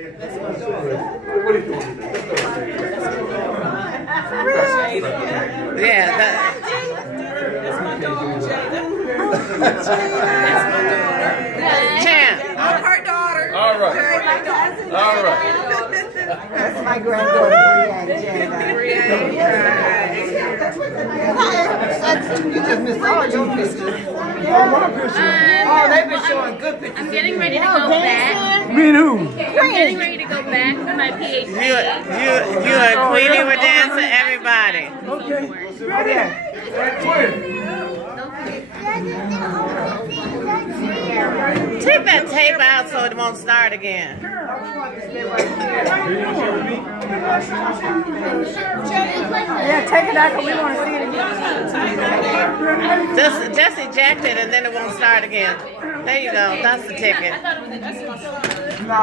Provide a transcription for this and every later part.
What are you doing today? Yeah, That's my daughter, Jada. That's my daughter. Champ. I'm her daughter. All right. All right. That's my granddaughter, Brianne. You just missed all your pictures. Oh, they've been showing good pictures. I'm getting ready to go back. Me and who? I'm getting ready to go back for my PhD. You and Queenie were dancing, everybody. Okay. Ready? Take that tape out so it won't start again. Yeah, take it out because we want to see it again. Just eject it and then it won't start again. There you go. That's the ticket. No,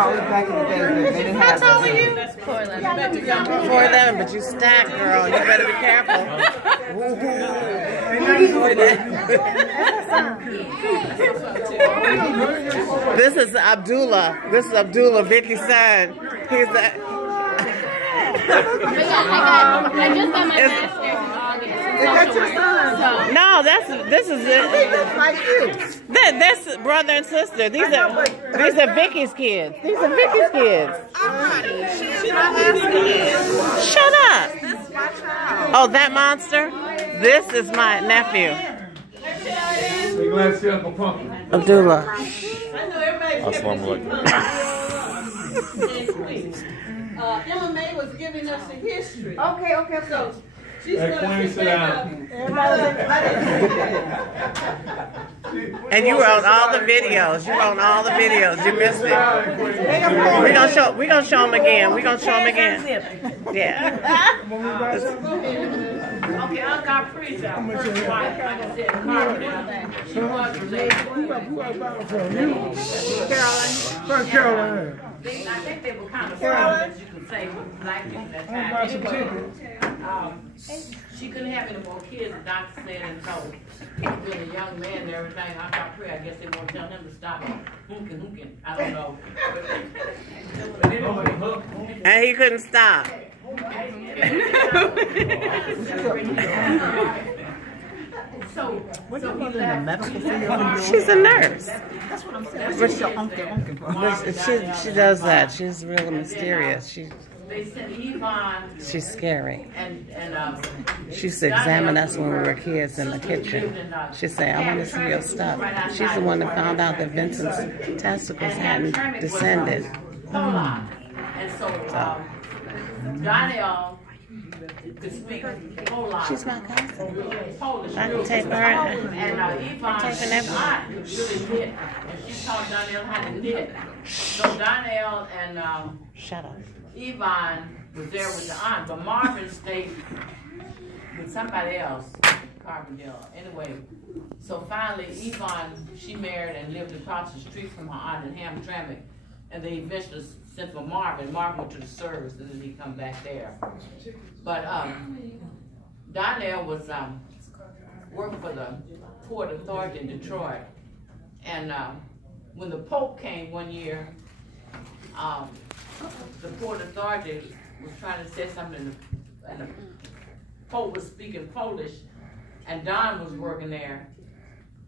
it's back in the day. They didn't have How tall were you? 4'11". 4'11", but you stacked, girl. You better be careful. This is Abdullah. This is Abdullah, Vicky's son. He's the. I just got my master's in August. Is that your son? No, this is it. Like you. This brother and sister. These are Vicky's kids. These are Vicky's kids. Shut up. Oh, that monster? This is my nephew. We're glad to see Uncle Pumpkin. Abdullah. Assalamualaikum. Emma May was giving us the history. Okay. So she's Hey, going Queen, to sit down. And you were on all the videos. You were on all the videos. You missed it. We're gonna show them again. We're gonna show them again. Yeah. Okay, I got praise out. First wife, like I said, Carmen. She was related. From Carolina. I think they were kind of friends, you could say, with black people at that time. Anyway, she couldn't have any more kids, the doctor said, and so being a young man and everything, I got prayer. I guess they won't tell him to stop hoonking. I don't know. But anyway, And he couldn't stop. so What's your mother in the medical field? She's a nurse. That's what I'm saying. What's your uncle? She does that. She's really mysterious. they sent Yvonne She's scary. and She used to examine us when we were kids in the kitchen. She'd say, I want to see your stuff. She's the one that found out that Vincent's testicles hadn't descended. And so Donnell could speak Polish. She's my cousin. Polish. I can take her. And Yvonne could really knit. And she taught Donnell how to knit. So Donnell and Shut up. Yvonne was there with the aunt, but Marvin stayed with somebody else, Carbondale. Anyway, so finally Yvonne, she married and lived across the street from her aunt in Hamtramck, and they eventually sent for Marvin. Marvin went to the service, and then he come back there. But Donnell was worked for the Port Authority in Detroit, and when the Pope came one year, the Port Authority was trying to say something, and the Pope was speaking Polish, and Don was working there,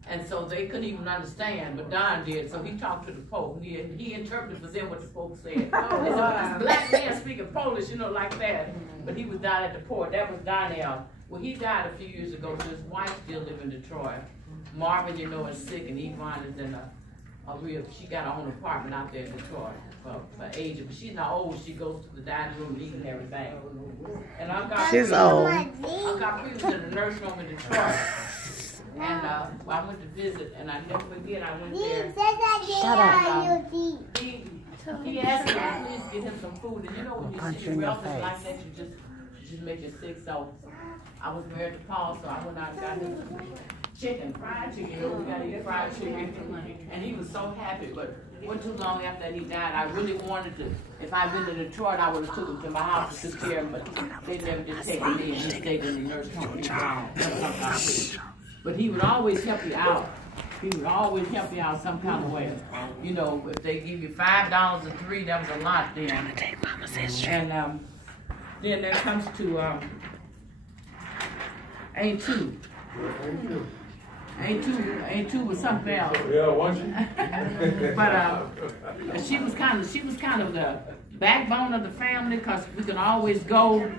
and so they couldn't even understand, but Don did, so he talked to the Pope. He interpreted for them what the Pope said. They said, this black man speaking Polish, you know, like that, but he was down at the port. That was Donnell. Well, he died a few years ago, so his wife still lives in Detroit. Marvin, you know, is sick, and Yvonne is in she got her own apartment out there in Detroit for age, but she's not old. She goes to the dining room and eats and everything. And she's old. I got people in the nursery home in Detroit, and I went to visit, and I never forget. I went there. Shut up. He asked me to please get him some food, and you know when you see relatives like that, you just make you sick. So I was married to Paul, so I went out and got him chicken, fried chicken. You know, we gotta eat fried chicken. And he was so happy, but it wasn't too long after that he died. I really wanted to, if I'd been in Detroit, I would have took him to my house and took care of him, but they never just take him in. He stayed in the nursing home. But he would always help you out. He would always help you out some kind of way. You know, if they give you $5 or $3, that was a lot then. I'm gonna take Mama's history. And then that comes to A2. A2 was something else. Yeah, wasn't she? But she was kind of the backbone of the family, because we could always go.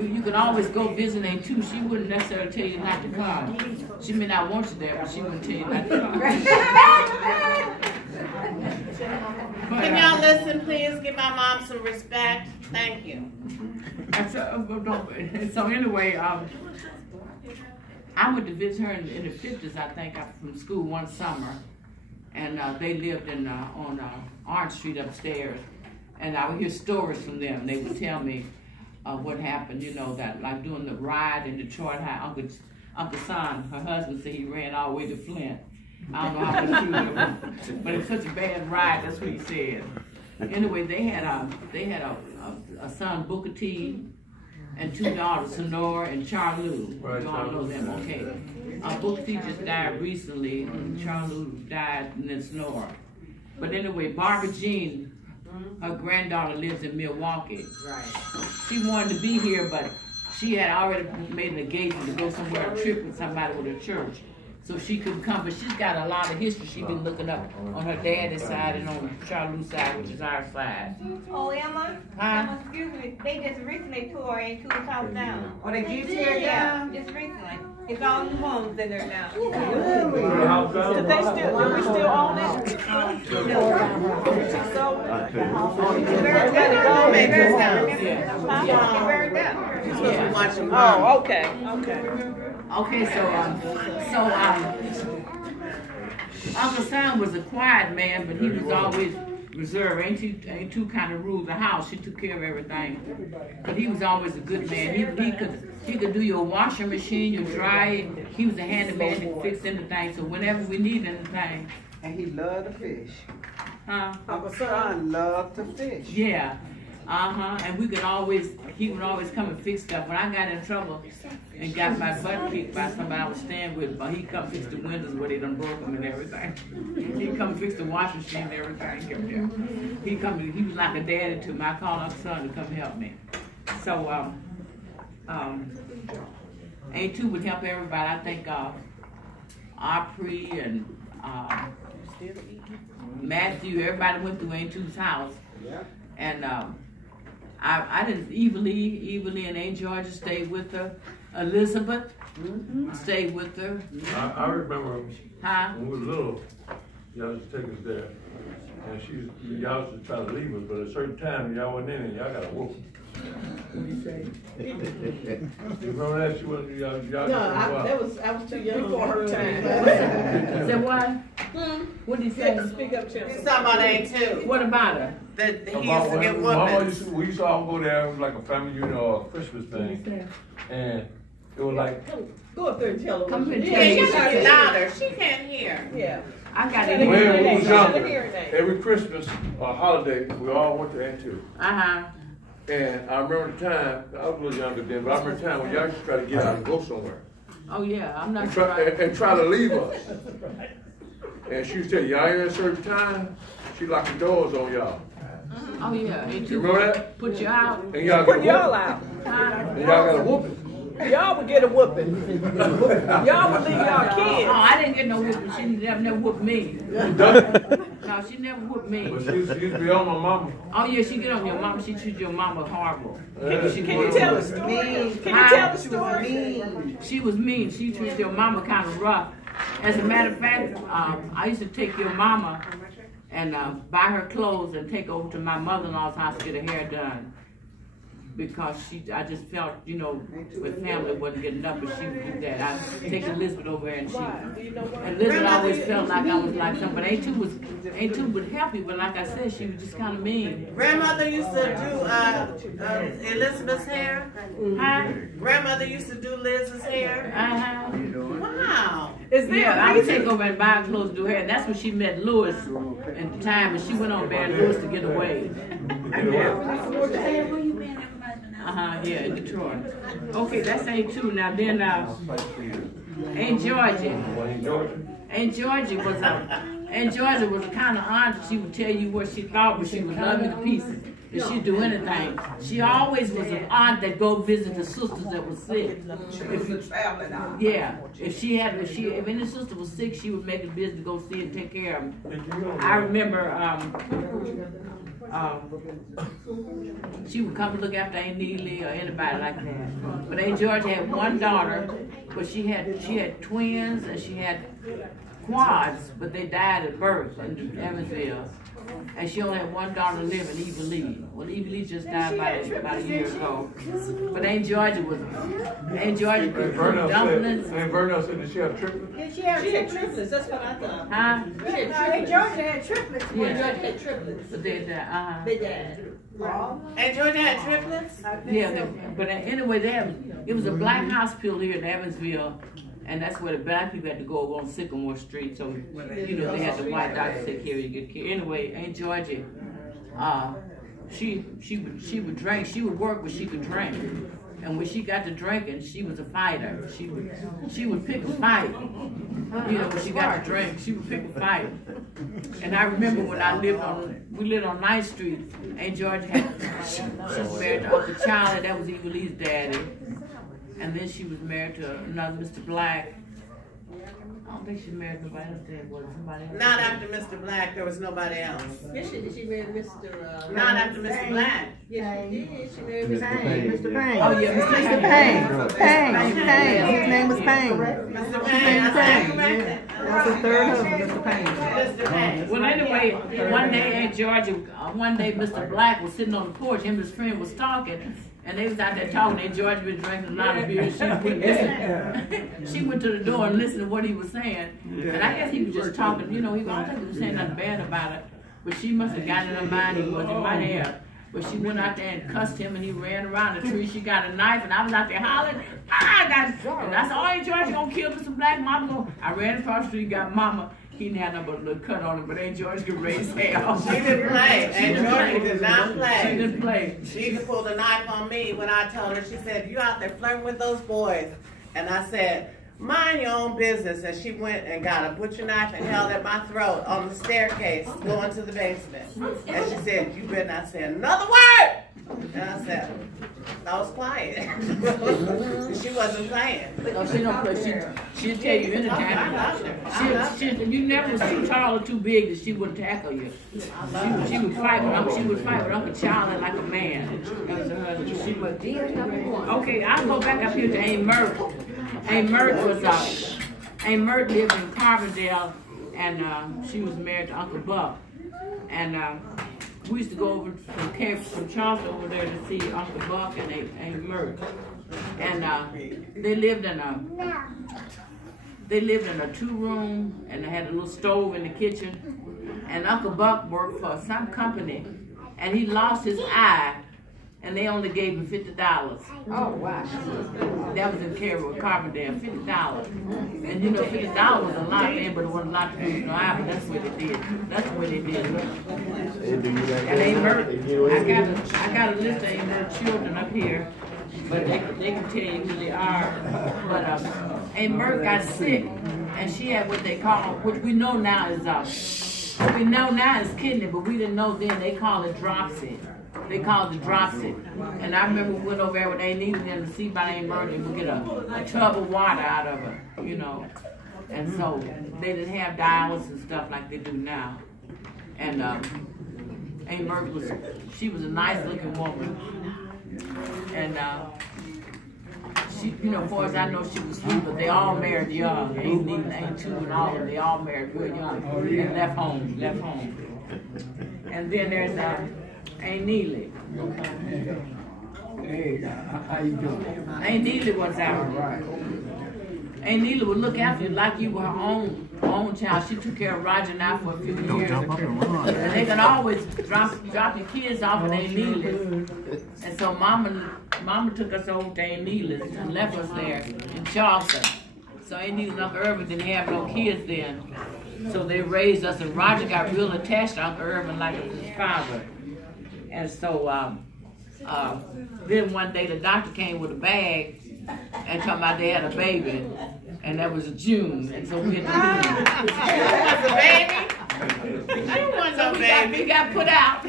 You could always go visit A2. She wouldn't necessarily tell you not to come. She may not want you there, but she wouldn't tell you not to come. Can y'all listen, please? Give my mom some respect. Thank you. So anyway, I went to visit her in the 50s, I think, from school one summer, and they lived on Orange Street upstairs, and I would hear stories from them. They would tell me what happened, you know, that like during the ride in Detroit, how Uncle Son, her husband, said he ran all the way to Flint. I don't know how much true, but it was such a bad ride. That's what he said. Anyway, they had a son, Booker T, and 2 daughters, Sonora and Charlou. Right, You all know them, okay. Booker T just died recently, and Charlou died, and then Sonora. But anyway, Barbara Jean, her granddaughter, lives in Milwaukee. Right. She wanted to be here, but she had already made an engagement to go somewhere on a trip with somebody with her church. So she couldn't come, but she's got a lot of history she's been looking up on her daddy's side and on Charlou's side, which is our side. Oh, Emma? Emma, excuse me. They just recently tore into his house down. Oh, they did tear it down? Just recently. It's all new homes in there now. Did we still own it? Oh, okay. Okay, so Uncle Sam was a quiet man, but he was always reserved. Ain't too kind of ruled the house. She took care of everything, but he was always a good man. He could do your washing machine, your drying. He was a handyman that could fix anything. So whenever we need anything, And he loved to fish. huh? Uncle Son loved to fish. Yeah. And he would always come and fix stuff. When I got in trouble and got my butt kicked by somebody I was staying with, but he'd come fix the windows where they done broke them and everything. He'd come fix the washing machine and everything. He was like a daddy to me. I called Uncle Son to come help me. So, A2 would help everybody. I think, Opry and, Matthew, everybody went through A2's house. And, I didn't, Evilly and Aunt Georgia stayed with her. Elizabeth stayed with her. I remember Huh? when we were little, y'all used to take us there. And y'all used to try to leave us, but at a certain time, y'all wasn't in it, y'all got a whooping. What do you say? You remember that? She wasn't, y'all I was too young for her time. Said what? What did he say? Speak up, Chip. He's talking about A2. What about her? That he used to get whoopings. We used to all go there. It was like a family, a Christmas thing. And it was like, Go up there and tell her. Come here and Yeah, tell you me. should be louder. She can't hear. Yeah. I got when it. we was younger, Hear that. every Christmas or holiday, we all went to N2. And I remember the time, I was a little younger then, but I remember the time when y'all used to try to get out and go somewhere. Oh yeah, I'm not And sure. try to leave us. And she used to tell y'all ain't at a certain time, she locked the doors on y'all. Oh yeah, You remember that? put you out. And y'all Put got y'all a out. whooping. And y'all got a whooping. Y'all would get a whooping. Y'all would leave y'all Oh, kids. I didn't get no whooping. She never whooped me. No, she never whooped me. But she used to be on my mama. Oh yeah, she get on your mama. She treat your mama horrible. Can you tell the story? Can you tell the story? She was mean. She treated your mama kind of rough. As a matter of fact, I used to take your mama and buy her clothes and take her over to my mother-in-law's house to get her hair done. Because I just felt, with family wasn't good enough, but she would do that. I'd take Elizabeth over there and Elizabeth always felt like I was like something. But A2 would help me, but like I said, she was just kind of mean. Grandmother used to do Elizabeth's hair. Huh? Grandmother used to do Liz's hair. Wow. I would take over and buy her clothes to do hair. That's when she met Lewis at the time, and she went on Bad Lewis to get away. Yeah, in Detroit. Okay, that's A2. Now then, Aunt Georgia. Aunt Georgia was the kind of aunt that she would tell you what she thought, but she would love you to pieces. If she'd do anything. She always was an aunt that go visit the sisters that was sick. If any sister was sick, she would make a business to go see and take care of them. I remember she would come and look after Aunt Neely or anybody like that. But Aunt Georgia had one daughter, but she had twins and she had quads, but they died at birth in Evansville. And she only had one daughter living, Eva Lee. Well, Eva Lee just died about a year ago. But Aunt Georgia could cook dumplings. Aunt Vernon said that she had triplets? Yeah, she had triplets. That's what I thought. Huh? Aunt Georgia had triplets. Yeah. Aunt Georgia had triplets. But they died. They died. Aunt Georgia had triplets? Yeah, but anyway, it was a black hospital here in Evansville. And that's where the black people had to go over on Sycamore Street. So, you know, they had the white doctors take care of you, get care. Anyway, Aunt Georgia, she would drink. She would work, but she could drink. And when she got to drinking, she was a fighter. She would pick a fight. You know, when she got to drink, she would pick a fight. And I remember when we lived on 9th Street, Aunt Georgia she was married to Uncle Charlie, that was Eva Lee's daddy. And then she was married to another Mr. Black. I don't think she married nobody else there. Was somebody else? Not after Mr. Black, there was nobody else. Yes, she married Mr. Not after Mr. Black. Yes, she did. She married Mr. Payne. Mr. Payne. Oh, yeah, Mr. Payne. Payne. His name was Payne. Mr. Payne, I stand corrected. That's the third husband, Mr. Payne. Mr. Payne. Well, anyway, one day Aunt Georgia, one day Mr. Black was sitting on the porch, him and his friend was talking, and they was out there talking. Aunt Georgia was drinking a lot of beer. She went to the door and listened to what he was saying, and I guess he was just talking. You know, I don't think he was saying nothing bad about it, but she must have gotten in her mind he wasn't my hair. But she went out there and cussed him, and he ran around the tree. She got a knife, and I was out there hollering, I got. And I said, "Oh, Aunt Georgia gonna kill Mr. Black, Mama." I ran across the street, got Mama. He didn't have no but a little cut on him, but Aunt Georgia could raise hell. She didn't play. Aunt Georgia did not play. She didn't play. She pulled a knife on me when I told her. She said, "You out there flirting with those boys?" And I said, "Mind your own business." And she went and got a butcher knife and held at my throat on the staircase going to the basement. And she said, "You better not say another word." And I said, I was quiet. She wasn't playing. No, she don't play. She'll tell you anytime. You never was too tall or too big that she wouldn't tackle you. She would fight with Uncle Charlie like a man. That was her husband. She would. Okay, I'll go back up here to Aunt Mert. Aunt Mert was Aunt Mert lived in Carbondale, and she was married to Uncle Buck. And we used to go over from Charleston over there to see Uncle Buck and Aunt Mert. And they lived in a 2-room, and they had a little stove in the kitchen. And Uncle Buck worked for some company, and he lost his eye, and they only gave him $50. Oh, wow. That was in Carbondale, $50. And you know, $50 was a lot then, but it wasn't a lot to lose no eye, but that's what they did. That's what they did. And Aunt Mert, I got a list of Aunt Mert children up here, but they can tell you who they are. But Aunt Mert got sick, and she had what they call, which we know now is kidney, but we didn't know then. They called it dropsy. They called it dropsy. And I remember we went over there when they needed them to see about Aunt Mert, and we get a tub of water out of her, you know. And so they didn't have dialysis and stuff like they do now. And Aunt Mert was a nice looking woman. And she, you know, as far as I know, she was sweet, but they all married young. Ain't two and all of them, they all married real young. And left home. And then there's Aunt Neely. Hey, how you doing? Aunt Neely was out. Aunt Neely would look after you like you were her own child. She took care of Roger and I for a few years. And they could always drop the kids off at Aunt Neely's. And so Mama took us over to Aunt Neely's and left us there in Charleston. So Aunt Neely and Uncle Irvin didn't have no kids then. So they raised us, and Roger got real attached to Uncle Irvin like his father. And so Then one day the doctor came with a bag and told me they had a baby, and that was June, and so we had to leave. That's a baby? I don't want no baby. We got put out.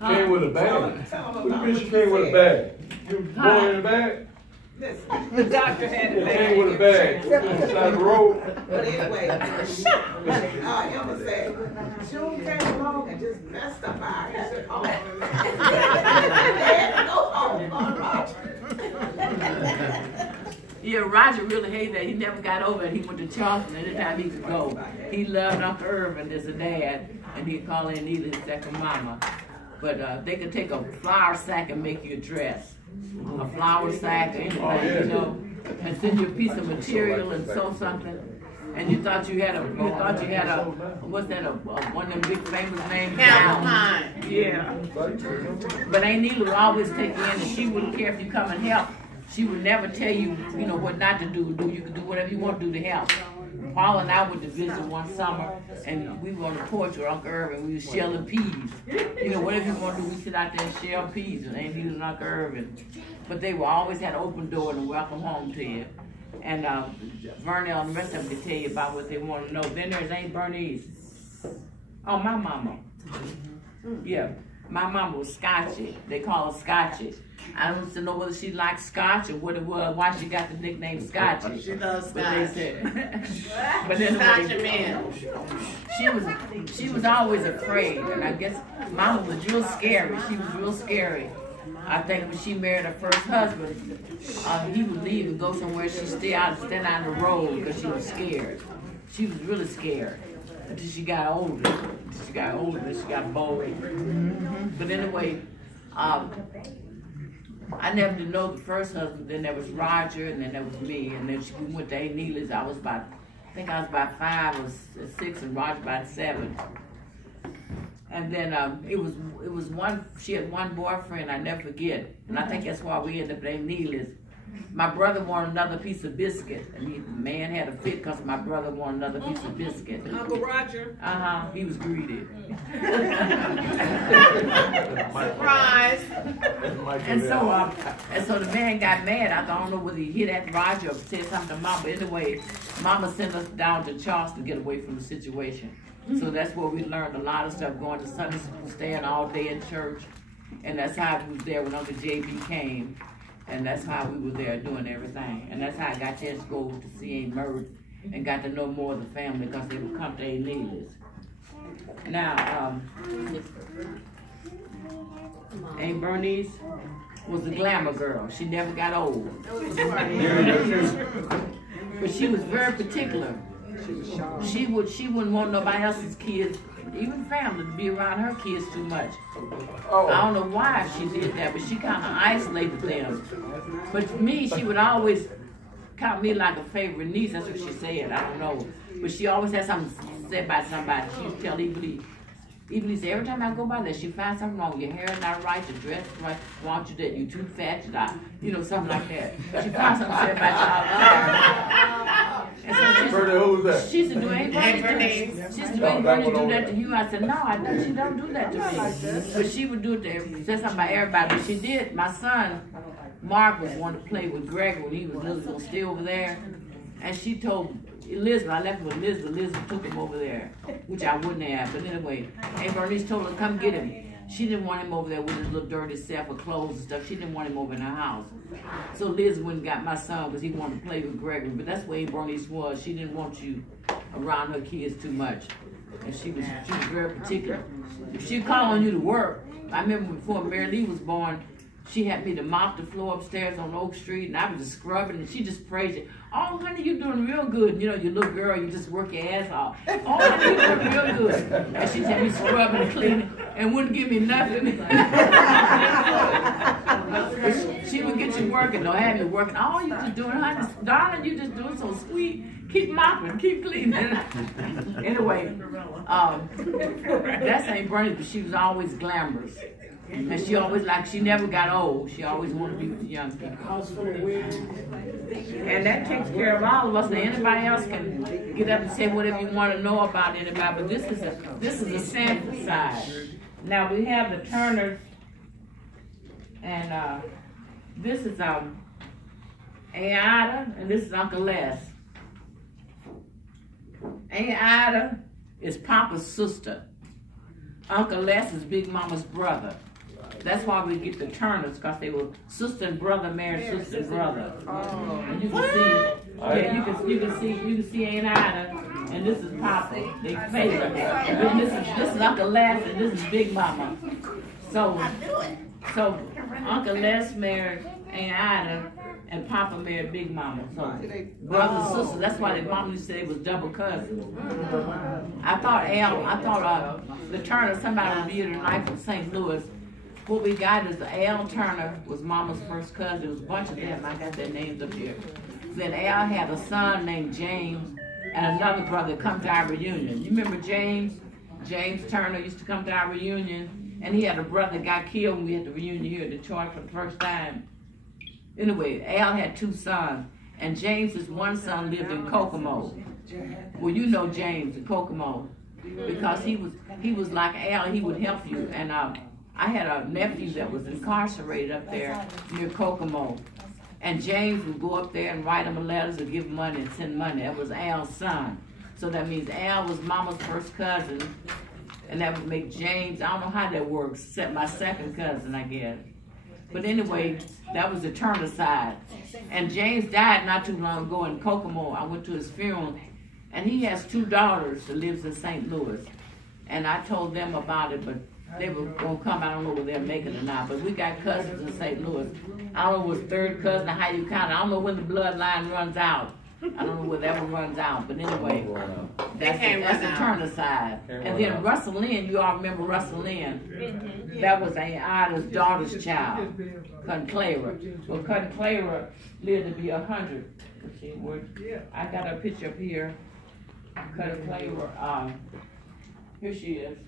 Came with a bag. What do you mean she came with a bag? You was born in a bag? The doctor had She came with a bag. Inside the road. But anyway, Emma said, June came along and just messed up our ass at home. They had to go home on Roger. Yeah, Roger really hated that. He never got over it. He went to Charleston anytime he could go. He loved Uncle Irvin as a dad, and he'd call in either his second mama. But they could take a flour sack and make you a dress. A flour sack or anything, you know, and send you a piece of material and sew something. And you thought you had a, what's that, one of them big famous names? Calvin. Yeah. But Aunt Neela would always take you in, and she wouldn't care if you come and help. She would never tell you, you know, what not to do. You could do whatever you want to do to help. Paul and I went to visit one summer, and we were on the porch with Uncle Irvin. We were shelling peas. You know, whatever you want to do, we sit out there and shell peas, and Aunt Neela and Uncle Irvin. But they were always had an open door and a welcome home to you. And Vernell and the rest of them could tell you about what they want to know. Then there's Aunt Bernice. Oh, my mama. Yeah, my mama was Scotchy. They call her Scotchy. I don't know whether she liked Scotch or what it was, why she got the nickname Scotchy. She loves Scotch. But they said, but anyway, she was always afraid, and I guess Mama was real scary. She was real scary. I think when she married her first husband, he would leave and go somewhere. She'd stand out on the road because she was scared. She was really scared until she got older. She got bold. But anyway, I never did know the first husband. Then there was Roger, and then there was me, and then we went to Aunt Neela's. I think I was about 5 or 6, and Roger about 7. And then it was one. She had one boyfriend I never forget, and I think that's why we ended up at Aunt Neela's. My brother wanted another piece of biscuit, and the man had a fit because my brother wanted another piece of biscuit. Uncle Roger? He was greedy. Surprise! And so the man got mad. I don't know whether he hit at Roger or said something to Mama. But anyway, Mama sent us down to Charleston to get away from the situation. So that's where we learned a lot of stuff, going to Sunday school, staying all day in church. And that's how we was there when Uncle JB came. And that's how we were there doing everything. And that's how I got a chance to go to see Aunt Murray and got to know more of the family because they would come to Aunt Neela's. Now, Aunt Bernice was a glamour girl. She never got old. But she was very particular. She wouldn't want nobody else's kids, even family, to be around her kids too much. I don't know why she did that, but she kind of isolated them. But for me, she would always count me like a favorite niece. That's what she said. I don't know. But she always had something said by somebody. She would tell Evelyn said, every time I go by there, she finds something wrong. Your hair is not right, your dress is right. Want you that? You too fat, you know, something like that. She found something said by you. She said, do anybody do that to you? I said, no, I know she don't do that to me. But she would do it to say something about everybody. But she did. My son, Mark, was wanting to play with Greg when he was little, going to stay over there. And she told Elizabeth, I left him with Elizabeth. Elizabeth took him over there, which I wouldn't have. But anyway, Aunt Bernice told her, come get him. She didn't want him over there with his little dirty self with clothes and stuff. She didn't want him over in her house. So Liz went and got my son because he wanted to play with Gregory. But that's where Aunt Bernice was. She didn't want you around her kids too much. And she was very particular. If she'd call on you to work, I remember before Mary Lee was born, she had me to mop the floor upstairs on Oak Street, and I was just scrubbing, and she just praised it. Oh, honey, you're doing real good. You know, you little girl, you just work your ass off. Oh, honey, you're doing real good. And she'd have me scrubbing and cleaning, and wouldn't give me nothing. She would get you working, or have you working. Oh, you just doing, honey, darling, you just doing so sweet. Keep mopping, keep cleaning. Anyway, that's Aunt Bernice, but she was always glamorous. And she always, she never got old. She always wanted to be with the young people. And that takes care of all of us. Now, anybody else can get up and say whatever you want to know about anybody, but this is a Sandford side. Now, we have the Turners And this is Ada, and this is Uncle Les. Ada is Papa's sister. Uncle Les is Big Mama's brother. That's why we get the Turners, because they were sister and brother married sister and brother. And you can see, yeah, you can see Aunt Ida, and this is Papa. They favorite. This is Uncle Les, and this is Big Mama. So Uncle Les married Aunt Ida, and Papa married Big Mama. So brother and sister. That's why their mama used to say it was double cousins. I thought the Turner, somebody would be here tonight from St. Louis. What we got is Al Turner was Mama's first cousin. There was a bunch of them. I got their names up here. Then Al had a son named James and another brother come to our reunion. You remember James? James Turner used to come to our reunion, and he had a brother that got killed when we had the reunion here in Detroit for the first time. Anyway, Al had 2 sons, and James's one son lived in Kokomo. Well, you know James in Kokomo because he was like Al. He would help you, and I had a nephew that was incarcerated up there near Kokomo. And James would go up there and write him letters or give money and send money. That was Al's son. So that means Al was Mama's first cousin. And that would make James, I don't know how that works, except my second cousin, I guess. But anyway, that was the Turner side. And James died not too long ago in Kokomo. I went to his funeral. And he has 2 daughters that lives in St. Louis. And I told them about it, but they were going to come. I don't know whether they're making it or not. But we got cousins in St. Louis. I don't know what's 3rd cousin or how you count it. I don't know when the bloodline runs out. I don't know where that one runs out. But anyway, that's the Turner side. And then Russell Lynn, you all remember Russell Lynn? That was Ida's daughter's child, Cousin Clara. Well, Cousin Clara lived to be 100. Let's see, I got a picture up here. Cousin Clara, here she is.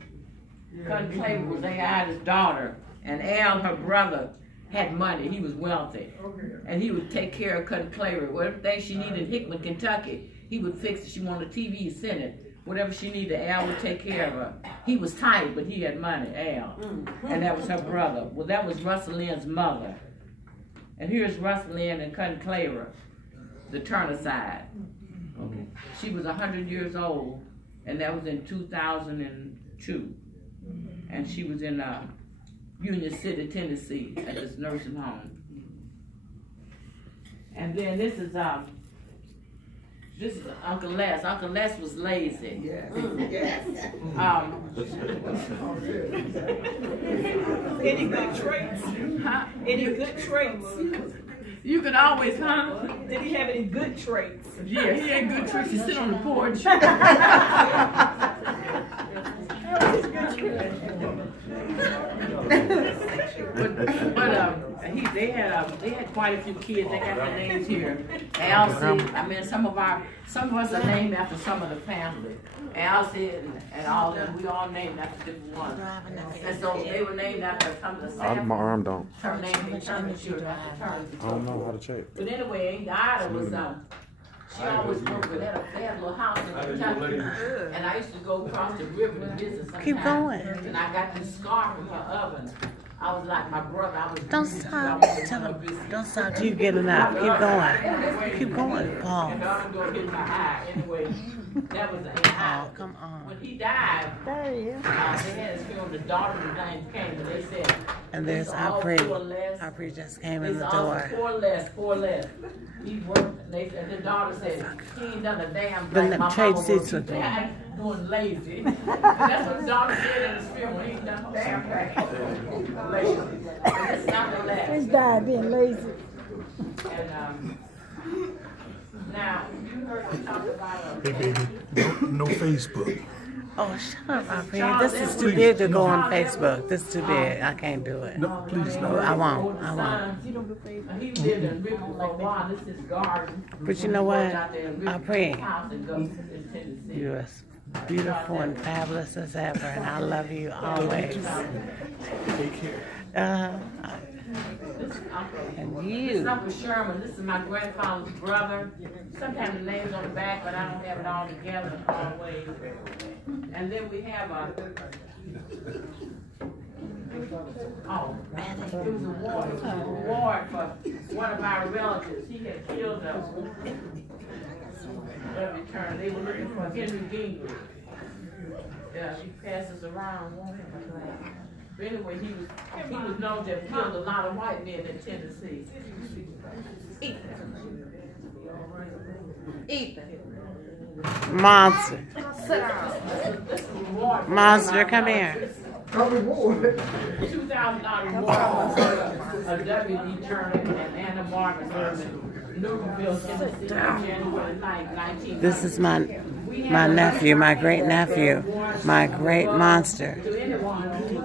Cousin Clara was Ida's daughter, and Al, her brother, had money. He was wealthy, and he would take care of Cousin Clara. Whatever she needed in Hickman, Kentucky, he would fix it. She wanted a TV, he sent it. Whatever she needed, Al would take care of her. He was tight, but he had money, Al, and that was her brother. Well, that was Russell Lynn's mother, and here's Russell Lynn and Cousin Clara, the Turner side. Okay. She was 100 years old, and that was in 2002. And she was in Union City, Tennessee, at this nursing home. And then this is Uncle Les. Uncle Les was lazy. Yes. Any good traits? Huh? Any good traits? You could always, huh? Did he have any good traits? Yeah, he had good traits. He sit on the porch. They had quite a few kids. They got their names here. Alcee. I mean, some of us are named after some of the family. Alcee and all them. We all named after different ones. And so they were named after some of the Sandford. My arm don't. Her name is Turner. She was after Turner. I don't know how to check. But anyway, Ida was she always worked with that. They had a little house in Kentucky, and I used to go across the river and visit sometimes. Keep going. And I got this scar from her oven. I was like my brother. I was. Don't stop. Don't stop till you get enough. Keep going. Keep going, Paul. And I'm going to hit my eye. Anyway, that was an eye. Oh, come on. When he died, There he is. they had his funeral. The daughter of the name came, and they said, And there's our pre just came in the door. Poor Les. He worked, and the daughter said, he ain't done a damn Then thing. them My trade mama seats was with me. doing lazy. And that's what the daughter said in his funeral. He ain't done a damn thing. Lazy. And this is not the last. He's died being lazy. And now, you heard me talk about Hey, baby, no Facebook. Oh, shut up, my friend. This is too big to go on Facebook. This is too big. I can't do it. No, please no. I won't. I won't. He lived in Ripley for a while. This is his garden. But you know what? I pray You you're as beautiful and fabulous as ever, and I love you always. Take care. And This you. is Uncle Sherman. This is my grandfather's brother. Sometimes the name's on the back, but I don't have it all together always. And then we have Oh, man, it was a reward for one of our relatives. He had killed them. They were looking for Henry Gingrich. Yeah, she passes around. But anyway, he was known to have killed a lot of white men in Tennessee. Ethan. Monster. Monster, come here. $2,000 reward of W.D. Turner and Anna Margaret Herman, Newtonville, Tennessee, January 9, 1990. This is my nephew, my great nephew, my great monster. To anyone who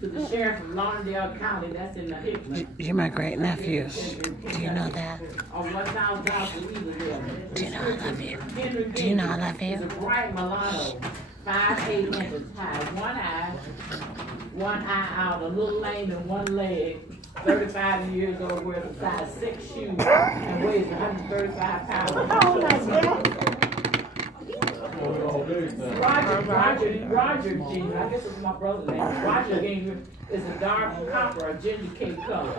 to the sheriff of Lauderdale County, that's in the Hickman. You're my great nephew. Do you know that? Do you know I love you? Do you know I love you? He's a bright mulatto, 5'8" inches high, one eye out, a little lame in one leg, 35 years old, wears a size 6 shoe, and weighs 135 pounds. Roger Gingrich, I guess it's my brother's name. Roger Gingrich is a dark copper, a ginger cake color.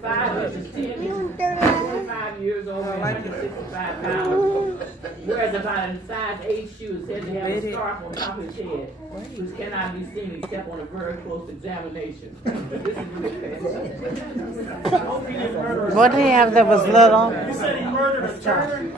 5 inches 10 inches, 25 years old, 165 pounds. Wears about a size 8 shoe, said to have a scarf on top of his head, which cannot be seen except on a very close examination. This is really fancy. What did he have that was little? He said he murdered a Turner.